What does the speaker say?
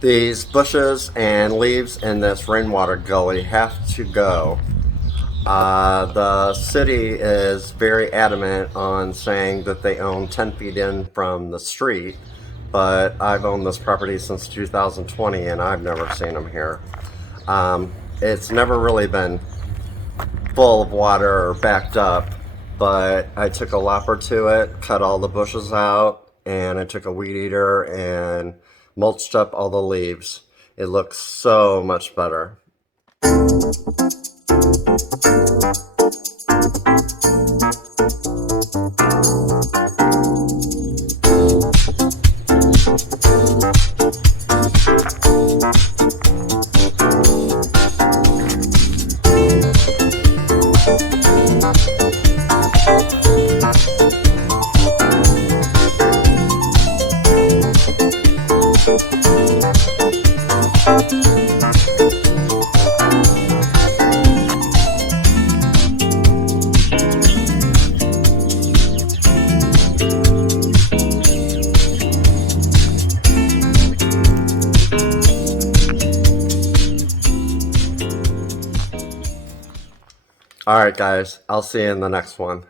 These bushes and leaves in this rainwater gully have to go. The city is very adamant on saying that they own 10 feet in from the street, but I've owned this property since 2020 and I've never seen them here. It's never really been full of water or backed up, but I took a lopper to it, cut all the bushes out, and I took a weed eater and mulched up all the leaves. It looks so much better. Alright, guys, I'll see you in the next one.